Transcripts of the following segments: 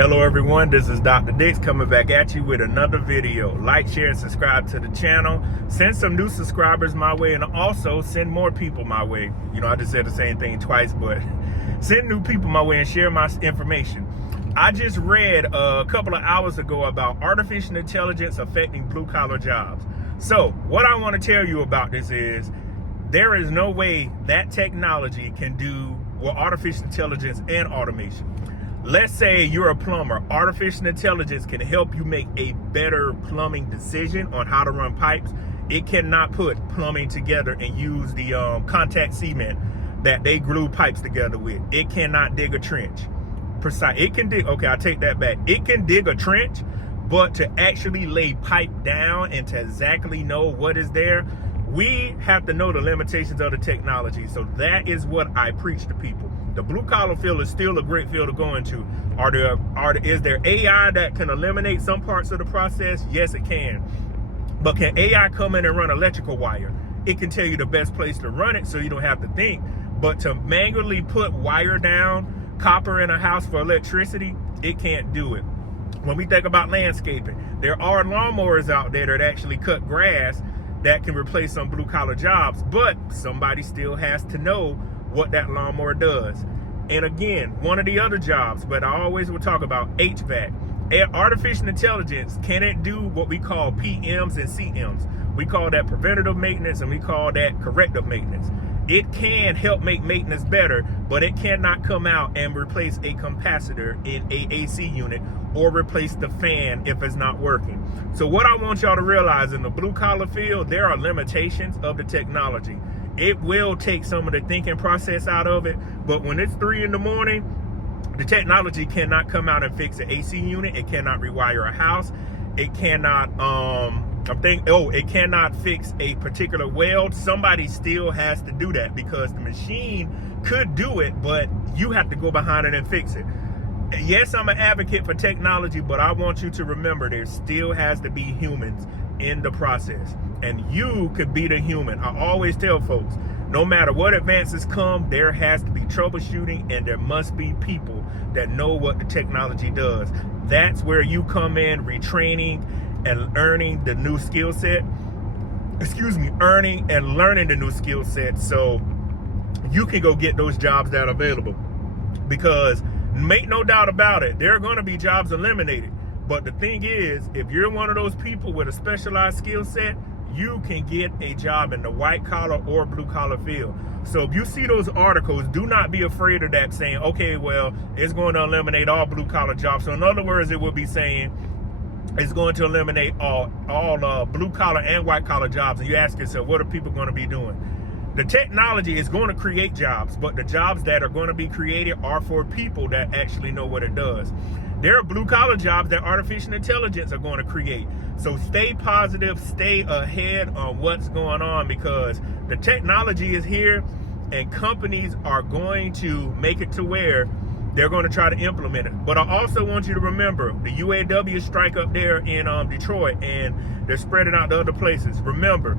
Hello everyone, this is Dr. Dix coming back at you with another video. Like, share, and subscribe to the channel. Send some new subscribers my way, and also send more people my way. You know, I just said the same thing twice, but send new people my way and share my information. I just read a couple of hours ago about artificial intelligence affecting blue-collar jobs. So what I want to tell you about this is there is no way that technology can do artificial intelligence and automation. Let's say you're a plumber. Artificial intelligence can help you make a better plumbing decision on how to run pipes. It cannot put plumbing together and use the contact cement that they glue pipes together with. It cannot dig a trench. It can dig, okay, I take that back. It can dig a trench, but to actually lay pipe down and to exactly know what is there, we have to know the limitations of the technology. So that is what I preach to people. The blue collar field is still a great field to go into. Is there AI that can eliminate some parts of the process? Yes, it can. But can AI come in and run electrical wire? It can tell you the best place to run it so you don't have to think. But to manually put wire down, copper in a house for electricity, it can't do it. When we think about landscaping, there are lawnmowers out there that actually cut grass that can replace some blue collar jobs, but somebody still has to know what that lawnmower does. And again, one of the other jobs, but I always will talk about HVAC. Artificial intelligence, can it do what we call PMs and CMs? We call that preventative maintenance and we call that corrective maintenance. It can help make maintenance better, but it cannot come out and replace a capacitor in a AC unit or replace the fan if it's not working. So what I want y'all to realize, in the blue collar field, there are limitations of the technology. It will take some of the thinking process out of it, but when it's 3 in the morning, the technology cannot come out and fix an AC unit. It cannot rewire a house. It cannot, it cannot fix a particular weld. Somebody still has to do that because the machine could do it, but you have to go behind it and fix it. Yes, I'm an advocate for technology, but I want you to remember there still has to be humans in the process, and you could be the human. I always tell folks, no matter what advances come, there has to be troubleshooting, and there must be people that know what the technology does. That's where you come in, retraining and earning the new skill set. Earning and learning the new skill set so you can go get those jobs that are available. Because make no doubt about it, there are going to be jobs eliminated. But the thing is, if you're one of those people with a specialized skill set, you can get a job in the white collar or blue collar field. So if you see those articles, do not be afraid of that saying, okay, well, it's going to eliminate all blue collar jobs. So in other words, it would be saying it's going to eliminate all blue collar and white collar jobs. And you ask yourself, what are people going to be doing? The technology is going to create jobs, but the jobs that are going to be created are for people that actually know what it does. There are blue collar jobs that artificial intelligence are going to create. So stay positive, stay ahead on what's going on, because the technology is here and companies are going to make it to where they're going to try to implement it. But I also want you to remember the UAW strike up there in Detroit, and they're spreading out to other places. Remember,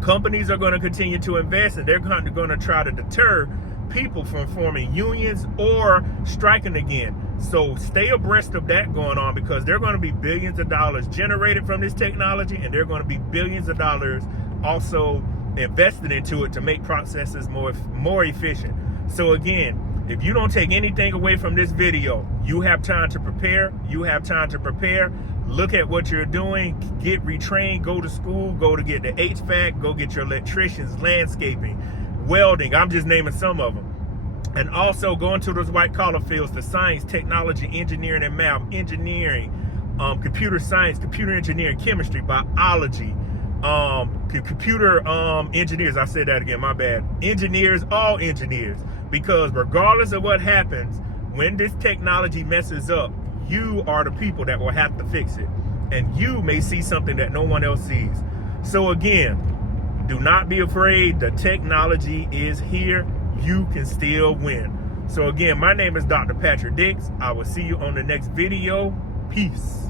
companies are going to continue to invest, and they're going to try to deter people from forming unions or striking again. So stay abreast of that going on, because there are going to be billions of dollars generated from this technology, and there are going to be billions of dollars also invested into it to make processes more efficient. So again, if you don't take anything away from this video, you have time to prepare. You have time to prepare. Look at what you're doing, get retrained, go to school, go to get the HVAC, go get your electricians, landscaping, welding. I'm just naming some of them. And also go into those white collar fields, the science, technology, engineering and math, engineering, computer science, computer engineering, chemistry, biology, computer engineers. I said that again, my bad. Engineers, all engineers, because regardless of what happens, when this technology messes up, you are the people that will have to fix it. And you may see something that no one else sees. So again, do not be afraid. The technology is here. You can still win. So again, my name is Dr. Patrick Dix. I will see you on the next video. Peace.